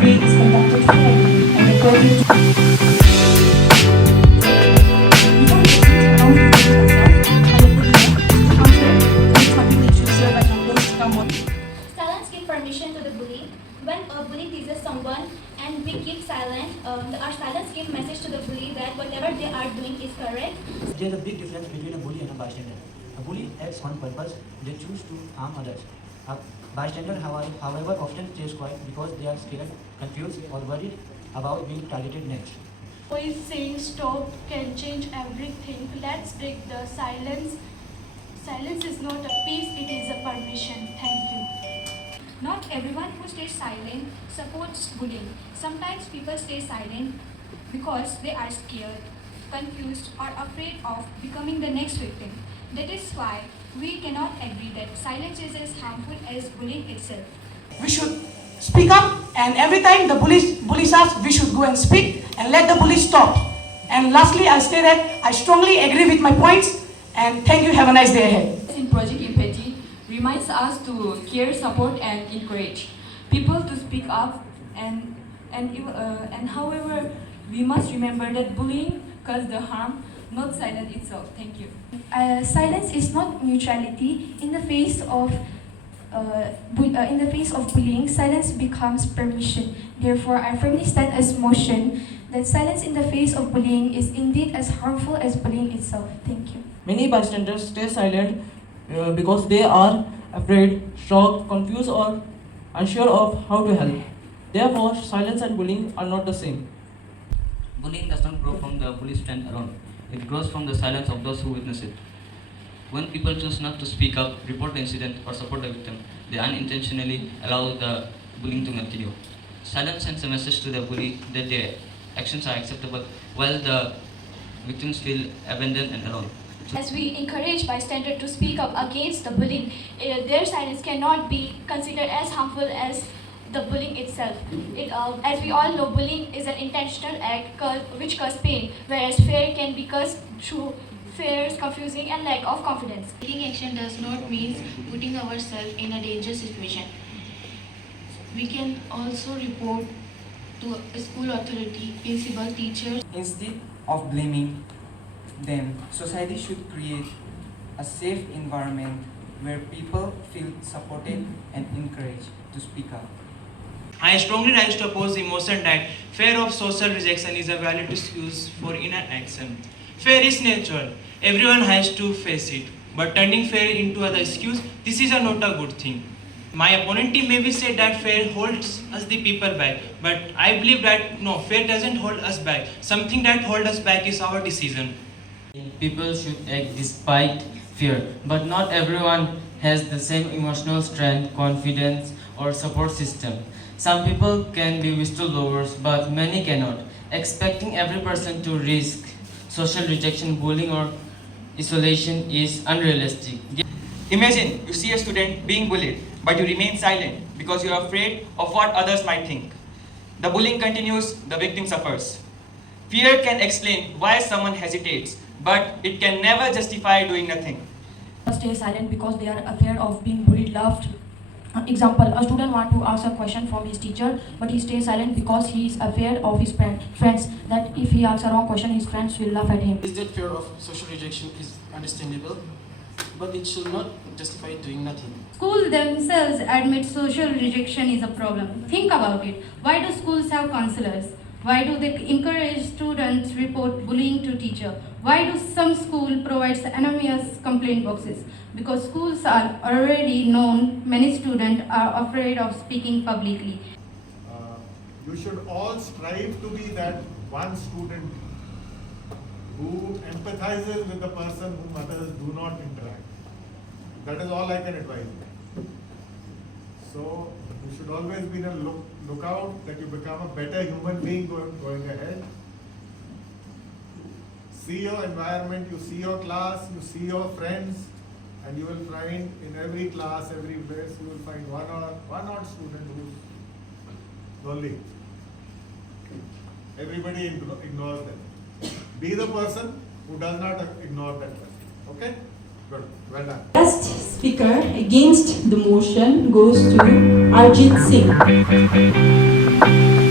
debate is conducted fairly and according to Silence give permission to the bully. When a bully teases someone and we keep silent, our silence give message to the bully that whatever they are doing is correct. There's a big difference between a bully and a bystander. A bully acts on purpose, they choose to harm others. A bystander, however, often stays quiet because they are scared, confused, or worried about being targeted next. Voice saying stop can change everything. Let's break the silence. Silence is not a peace, it is a permission. Thank you. Not everyone who stays silent supports bullying. Sometimes people stay silent because they are scared, confused, or afraid of becoming the next victim. That is why we cannot agree that silence is as harmful as bullying itself. we should speak up, and every time the bullies us, we should go and speak and let the bullies stop. And lastly, I'll say that I strongly agree with my points, and thank you. Have a nice day ahead. In Project Empathy reminds us to care, support, and encourage people to speak up. And however, we must remember that bullying causes the harm, not silence itself. Thank you. Silence is not neutrality. In the face of bullying, silence becomes permission. Therefore, I firmly stand as motion that silence in the face of bullying is indeed as harmful as bullying itself. Thank you. Many bystanders stay silent because they are afraid, shocked, confused, or unsure of how to help. Therefore, silence and bullying are not the same. Bullying does not grow from the bully's strength alone. It grows from the silence of those who witness it. When people choose not to speak up, report the incident, or support the victim, they unintentionally allow the bullying to continue. Silence sends a message to the bully that their actions are acceptable, while the victims feel abandoned and alone. As we encourage bystanders to speak up against the bullying, their silence cannot be considered as harmful as the bullying itself. As we all know, bullying is an intentional act which causes pain, whereas fear can be caused through fears, confusing, and lack of confidence. Taking action does not mean putting ourselves in a dangerous situation. We can also report to a school authority, principal, teachers. Instead of blaming them, society should create a safe environment where people feel supported and encouraged to speak up. I strongly rise to oppose the motion that fear of social rejection is a valid excuse for inaction. Fear is natural. Everyone has to face it. But turning fear into an excuse, this is not a good thing. My opponent team maybe said that fear holds us the people back. But I believe that no, fear doesn't hold us back. Something that holds us back is our decision. People should act despite fear, but not everyone has the same emotional strength, confidence, or support system. Some people can be whistleblowers, but many cannot. Expecting every person to risk social rejection, bullying, or isolation is unrealistic. Imagine you see a student being bullied, but you remain silent because you are afraid of what others might think. The bullying continues, the victim suffers. Fear can explain why someone hesitates, but it can never justify doing nothing. Stay silent because they are afraid of being bullied, laughed. Example, a student wants to ask a question from his teacher, but he stays silent because he is afraid of his friends, that if he asks a wrong question, his friends will laugh at him. Is that fear of social rejection is understandable, but it should not justify doing nothing. Schools themselves admit social rejection is a problem. Think about it. Why do schools have counselors? Why do they encourage students report bullying to teacher? Why do some schools provide anonymous complaint boxes? Because schools are already known, many students are afraid of speaking publicly. You should all strive to be that one student who empathizes with the person whom others do not interact. That is all I can advise you. So you should always be on a lookout that you become a better human being going ahead. See your environment, you see your class, you see your friends, and you will find in every class, every place, you will find one odd student who's lonely. Everybody ignores them. Be the person who does not ignore that person. Okay? Good. Well done. Last speaker against the motion goes to Arjit Singh. you.